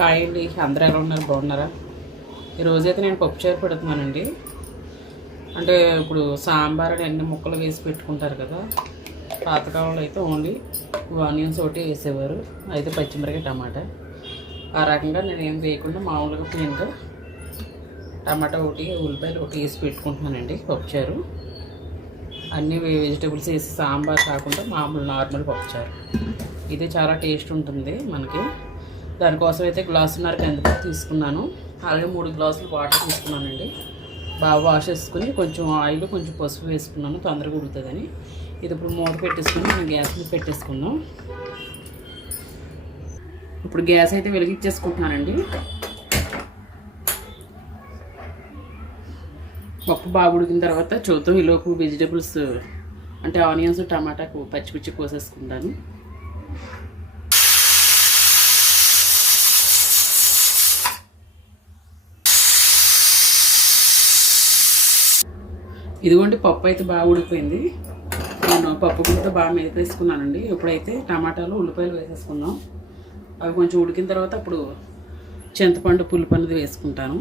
Hi అండి, అందరూ ఎలా ఉన్నారు? బాగున్నారా? ఈరోజైతే నేను పప్పుచారు పెడుతున్నానండి. అంటే ఇప్పుడు సాంబార్ అని అన్ని ముక్కలు వేసి పెట్టుకుంటారు కదా. పాతకాలంలో అయితే ఓన్లీ ఆనియన్స్ ఒకటి వేసేవారు, అయితే పచ్చిమిరకాయ టమాటా. ఆ రకంగా నేను ఏం వేయకుండా మామూలుగా ప్లెయిన్గా టమాటా ఒకటి ఉల్లిపాయలు ఒకటి వేసి పెట్టుకుంటున్నానండి పప్పుచారు. అన్ని వెజిటేబుల్స్ వేసి సాంబార్ కాకుండా మామూలు నార్మల్ పప్పుచారు. ఇది చాలా టేస్ట్ ఉంటుంది మనకి. దానికోసం అయితే గ్లాసున్నర కందిపప్పు తీసుకున్నాను, అలాగే 3 గ్లాసులు వాటర్ తీసుకున్నానండి. బాగా వాష్ చేసుకుని కొంచెం ఆయిల్ కొంచెం పసుపు వేసుకున్నాను, తొందరగా ఉడుతుందని. ఇది ఇప్పుడు మూత పెట్టేసుకుని మనం గ్యాస్ మీద పెట్టేసుకుందాం. ఇప్పుడు గ్యాస్ అయితే వెలిగించేసుకుంటున్నానండి. పప్పు బాగా ఉడికిన తర్వాత చూద్దాం. ఈలోపు వెజిటేబుల్స్ అంటే ఆనియన్స్ టమాటా పచ్చి కోసేసుకుంటాను. ఇదిగోండి, పప్పు అయితే బాగా ఉడికిపోయింది. నేను పప్పు గుంటతో బాగా మెదిపేసుకున్నానండి. ఇప్పుడైతే టమాటాలు ఉల్లిపాయలు వేసేసుకుందాం. అవి కొంచెం ఉడికిన తర్వాత అప్పుడు చింతపండు పులుపు అనేది వేసుకుంటాను.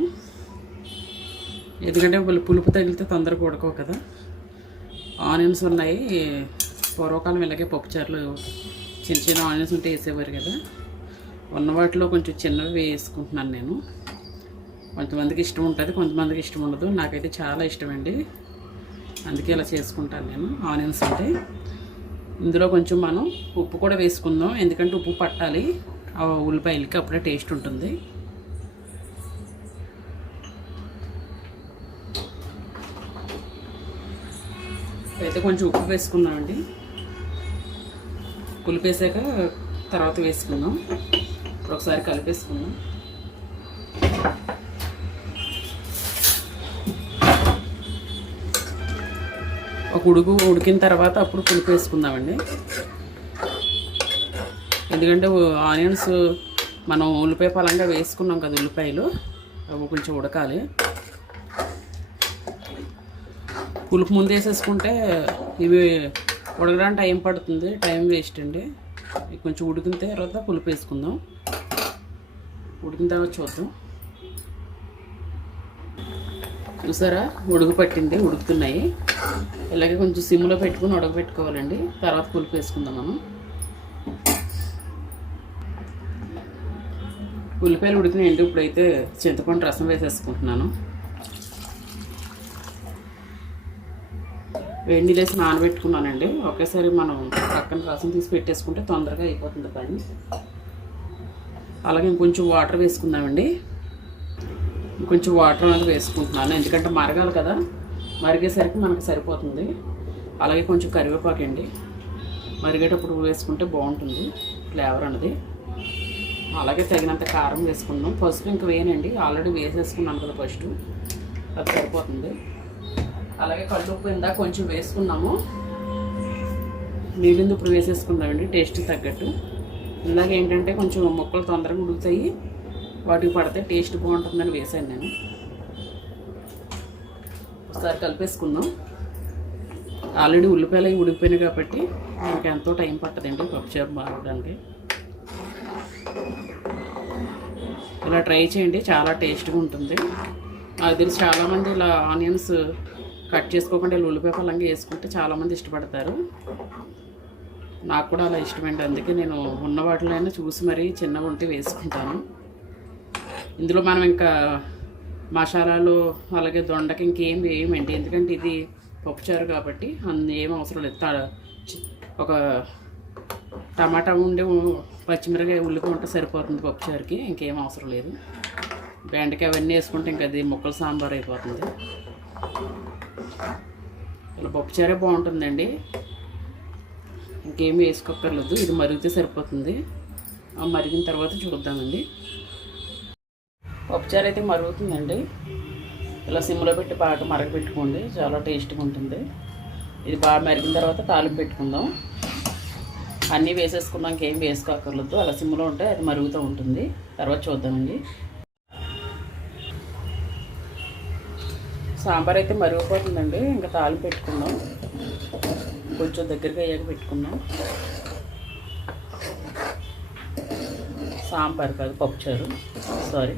ఎందుకంటే పులుపు తగిలితే తొందరగా ఉడకవు కదా. ఆనియన్స్ ఉన్నాయి, పూర్వకాలం ఇలాగే పప్పుచారులు చిన్న చిన్న ఆనియన్స్ ఉంటే వేసేవారు కదా. ఉన్న వాటిలో కొంచెం చిన్నవి వేసుకుంటున్నాను నేను. కొంతమందికి ఇష్టం ఉంటుంది, కొంతమందికి ఇష్టం ఉండదు. నాకైతే చాలా ఇష్టమండి, అందుకే ఇలా చేసుకుంటాను నేను. ఆనియన్స్ అంటే ఇందులో కొంచెం మనం ఉప్పు కూడా వేసుకుందాం, ఎందుకంటే ఉప్పు పట్టాలి ఆ ఉల్లిపాయలకి, అప్పుడే టేస్ట్ ఉంటుంది. అయితే కొంచెం ఉప్పు వేసుకుందామండి. పులుపు వేసాక తర్వాత వేసుకుందాం. ఇప్పుడు ఒకసారి కలిపేసుకుందాం. ఒక ఉడికిన తర్వాత అప్పుడు పులుపు వేసుకుందామండి. ఎందుకంటే ఆనియన్స్ మనం ఉల్లిపాయ పలంగా వేసుకున్నాం కదా, ఉల్లిపాయలు అవి కొంచెం ఉడకాలి. పులుపు ముందు వేసేసుకుంటే ఇవి ఉడకడానికి టైం పడుతుంది, టైం వేస్ట్ అండి. కొంచెం ఉడికిన తర్వాత పులుపు వేసుకుందాం. ఉడికిన తర్వాత చూద్దాం. చూసారా, ఉడుకు పట్టింది, ఉడుకుతున్నాయి. ఇలాగే కొంచెం సిమ్లో పెట్టుకుని ఉడకబెట్టుకోవాలండి. తర్వాత పులుపు వేసుకుందాం మనం. ఉల్లిపాయలు ఉడికినాయండి. ఇప్పుడైతే చింతపండు రసం వేసేసుకుంటున్నాను. వేడి నీళ్ళు వేసి నానబెట్టుకున్నానండి. ఒకేసారి మనం పక్కన రసం తీసి పెట్టేసుకుంటే తొందరగా అయిపోతుంది పని. అలాగే ఇంకొంచెం వాటర్ వేసుకుందామండి. కొంచెం వాటర్ అనేది వేసుకుంటున్నాను, ఎందుకంటే మరగాలి కదా, మరిగేసరికి మనకు సరిపోతుంది. అలాగే కొంచెం కరివేపాకు అండి, మరిగేటప్పుడు వేసుకుంటే బాగుంటుంది ఫ్లేవర్ అనేది. అలాగే తగినంత కారం వేసుకుందాం. పసుపు ఇంక వేయనండి, ఆల్రెడీ వేసేసుకున్నాను కదా ఫస్ట్, అది సరిపోతుంది. అలాగే కళ్ళు ఉప్పు ఇందాక కొంచెం వేసుకున్నాము, నీళ్ళింది ఇప్పుడు వేసేసుకుందామండి టేస్ట్ తగ్గట్టు. ఇందాక ఏంటంటే కొంచెం ముక్కలు తొందరగా ఉడుకుతాయి, వాటికి పడితే టేస్ట్ బాగుంటుందని వేసాను నేను. ఒకసారి కలిపేసుకుందాం. ఆల్రెడీ ఉల్లిపాయలు అవి ఉడికిపోయినాయి కాబట్టి మనకి ఎంతో టైం పట్టదండి పప్పుచారు బాగడానికి. ఇలా ట్రై చేయండి, చాలా టేస్ట్గా ఉంటుంది. నాకు తెలిసి చాలామంది ఇలా ఆనియన్స్ కట్ చేసుకోకుండా ఇలా ఉల్లిపాయ పలంగా వేసుకుంటే చాలామంది ఇష్టపడతారు. నాకు కూడా అలా ఇష్టమండి, అందుకే నేను ఉన్న వాటిలోనే చూసి మరీ చిన్నగా ఉంటే వేసుకుంటాను. ఇందులో మనం ఇంకా మసాలాలు అలాగే దొండకి ఇంకేం వేయమండి, ఎందుకంటే ఇది పప్పుచారు కాబట్టి ఏం అవసరం లేదు. ఒక టమాటా ఉండి పచ్చిమిరకాయ ఉల్లిపాయ ఉంటే సరిపోతుంది పప్పుచారుకి, ఇంకేం అవసరం లేదు. బెండకాయ అవన్నీ వేసుకుంటే ఇంకా అది ముక్కల సాంబార్ అయిపోతుంది. ఇలా పప్పుచారే బాగుంటుందండి, ఇంకేమీ వేసుకోక్కర్లేదు. ఇది మరిగితే సరిపోతుంది. మరిగిన తర్వాత చూద్దామండి. పప్పుచారు అయితే మరుగుతుందండి. ఇలా సిమ్లో పెట్టి బాగా మరగపెట్టుకోండి, చాలా టేస్ట్గా ఉంటుంది. ఇది బాగా మరిగిన తర్వాత తాలింపు పెట్టుకుందాం. అన్నీ వేసేసుకున్నాం, ఇంకేం వేసుకోక్కర్లేదు. అలా సిమ్లో ఉంటే అది మరుగుతూ ఉంటుంది. తర్వాత చూద్దామండి. సాంబార్ అయితే మరిగిపోతుందండి, ఇంకా తాలింపు పెట్టుకుందాం. కొంచెం దగ్గరగా అయ్యాక పెట్టుకుందాం. సాంబార్ కాదు, పప్పుచారు. సారీ.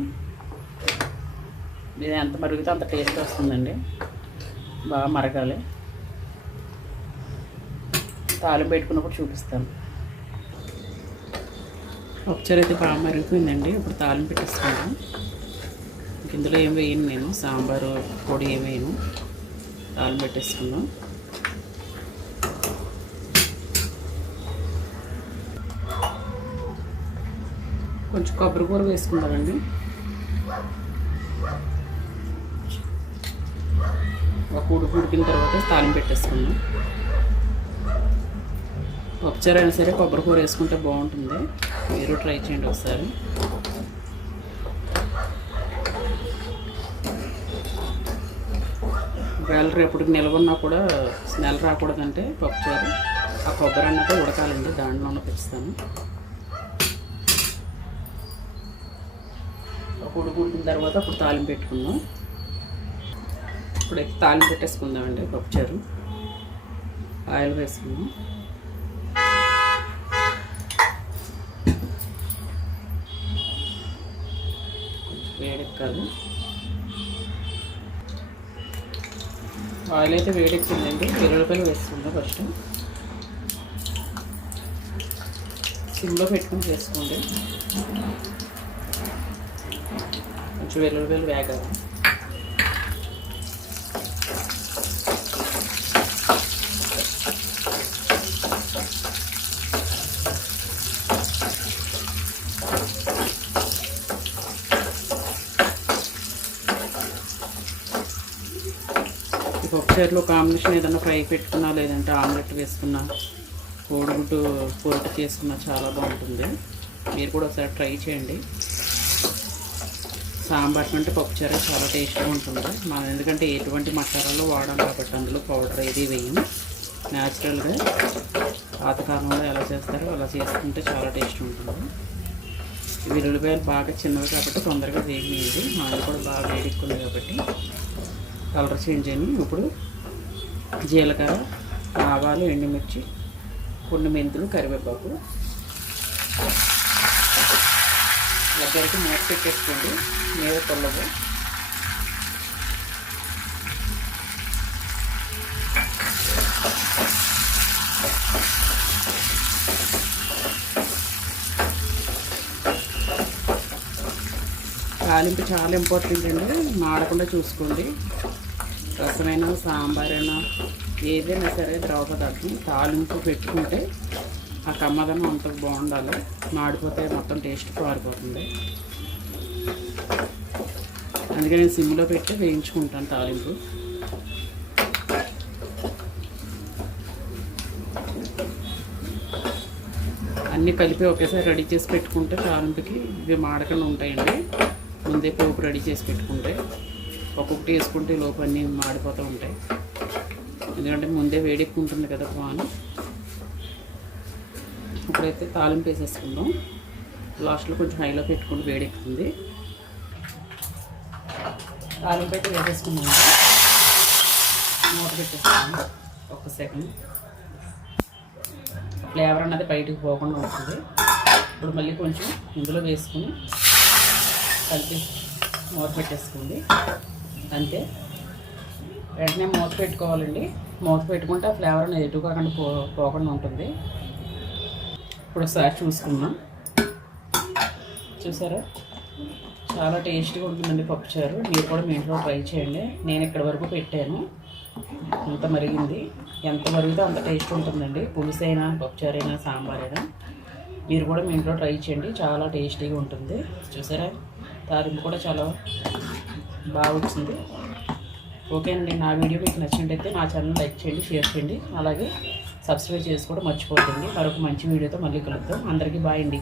ఇది ఎంత మరిగితే అంత టేస్ట్ వస్తుందండి. బాగా మరగాలి. తాలింపు పెట్టుకున్నప్పుడు చూపిస్తాను. పప్పుచారు అయితే బాగా మరిగిపోయిందండి. ఇప్పుడు తాలింపు పెట్టేసుకుంటాం. ఇందులో ఏం వేయను నేను, సాంబారు పొడి ఏం వేయను. తాలింపు పెట్టేసుకుందాం. కొంచెం కొబ్బరి కూర వేసుకుందామండి. ఒక ఉడికిన తర్వాత తాలింపు పెట్టేసుకుందాం. పప్పుచారు అయినా సరే కొబ్బరి కూర వేసుకుంటే బాగుంటుంది. మీరు ట్రై చేయండి ఒకసారి. ఒకవేళ రేపటికి నిలవన్నా కూడా స్మెల్ రాకూడదంటే పప్పుచారు ఆ కొబ్బరి అన్నది ఉడకాలండి, దాంట్లోనే పెంచుతాను. ఒక ఉడికిన తర్వాత అప్పుడు తాలింపు పెట్టుకుందాం. ఇప్పుడైతే తాలింపు పెట్టేసుకుందామండి. పప్పుచారు ఆయిల్ వేసుకుందాం. కొంచెం వేడెక్కాలి. ఆయిల్ అయితే వేడెక్కిందండి. వెల్లుల్లిపాయలు వేసుకుందాం. ఫస్ట్ సిమ్లో పెట్టుకుని చేసుకోండి. కొంచెం వెల్లుల్లిపాయలు వేగాలి. పప్పుచారులో కాంబినేషన్ ఏదైనా ఫ్రై పెట్టుకున్నా, లేదంటే ఆమ్లెట్ వేసుకున్నా, కోడిగుడ్డు పొరటు చేసుకున్నా చాలా బాగుంటుంది. మీరు కూడా ఒకసారి ట్రై చేయండి. సాంబార్ కంటే పప్పుచారు చాలా టేస్ట్గా ఉంటుంది. మనం ఎందుకంటే ఎటువంటి మసాలాలు వాడాం కాబట్టి అందులో పౌడర్ ఏది వేయం. న్యాచురల్గా పాతకాలంలో ఎలా చేస్తారో అలా చేసుకుంటే చాలా టేస్ట్ ఉంటుంది. వెల్లుల్లిపాయలు బాగా చిన్నవి కాబట్టి తొందరగా వేగియండి. ఆయిల్ కూడా బాగా వేడెక్కున్నాయి కాబట్టి కలర్ చేంజ్ అయ్యి. ఇప్పుడు జీలకర్ర, ఆవాలు, ఎండుమిర్చి, కొన్ని మెంతులు, కరివేపాకు దగ్గరికి మూత పెట్టేసుకోండి. మీద పొల్లగా తాలింపు చాలా ఇంపార్టెంట్ అండి. మాడకుండా చూసుకోండి. రసమైనా సాంబారైనా ఏదైనా సరే ద్రవ పదార్థం తాలింపు పెట్టుకుంటే ఆ కమ్మదనం అంత బాగుండాలి. మాడిపోతే మొత్తం టేస్ట్ పారిపోతుంది. అందుకే నేను సిమ్లో పెట్టి వేయించుకుంటాను తాలింపు. అన్నీ కలిపి ఒకేసారి రెడీ చేసి పెట్టుకుంటే తాలింపుకి ఇవి మాడకుండా ఉంటాయండి. ముందే పోపు రెడీ చేసి పెట్టుకుంటే ఒక్కొక్కటి వేసుకుంటే లోపు అన్నీ మాడిపోతూ ఉంటాయి. ఎందుకంటే ముందే వేడెక్కుంటుంది కదా పాను. ఇప్పుడైతే తాలింపు వేసేసుకుందాం. లాస్ట్లో కొంచెం హైలో పెట్టుకుని వేడెక్కుతుంది. తాలింపు అయితే వేసేసుకుందాం. మూత పెట్టేసుకుందాం ఒక్క సెకండ్. ఫ్లేవర్ అన్నది బయటకు పోకుండా ఉంటుంది. ఇప్పుడు మళ్ళీ కొంచెం ఇందులో వేసుకుని కలిపి మూత పెట్టేసుకోండి. అంతే. వెంటనే మూత పెట్టుకోవాలండి. మూత పెట్టుకుంటే ఆ ఫ్లేవర్ అనేది ఎటు కాకుండా పోకుండా ఉంటుంది. ఇప్పుడు ఒకసారి చూసుకుందాం. చూసారా, చాలా టేస్టీగా ఉంటుందండి పప్పుచారు. మీరు కూడా మీ ఇంట్లో ట్రై చేయండి. నేను ఇక్కడి వరకు పెట్టాను. ఎంత మరిగింది, ఎంత మరిగితే అంత టేస్ట్ ఉంటుందండి. పులుసు అయినా, పప్పుచారు అయినా, సాంబార్ అయినా. మీరు కూడా మీ ఇంట్లో ట్రై చేయండి. చాలా టేస్టీగా ఉంటుంది. చూసారా, తాలింపు కూడా చాలా బాగా వచ్చింది. ఓకే అండి. నా వీడియో మీకు నచ్చినట్టయితే నా ఛానల్ లైక్ చేయండి, షేర్ చేయండి, అలాగే సబ్స్క్రైబ్ చేసుకోవడం మర్చిపోతుంది. మరొక మంచి వీడియోతో మళ్ళీ కలుద్దాం. అందరికీ బాయ్ అండి.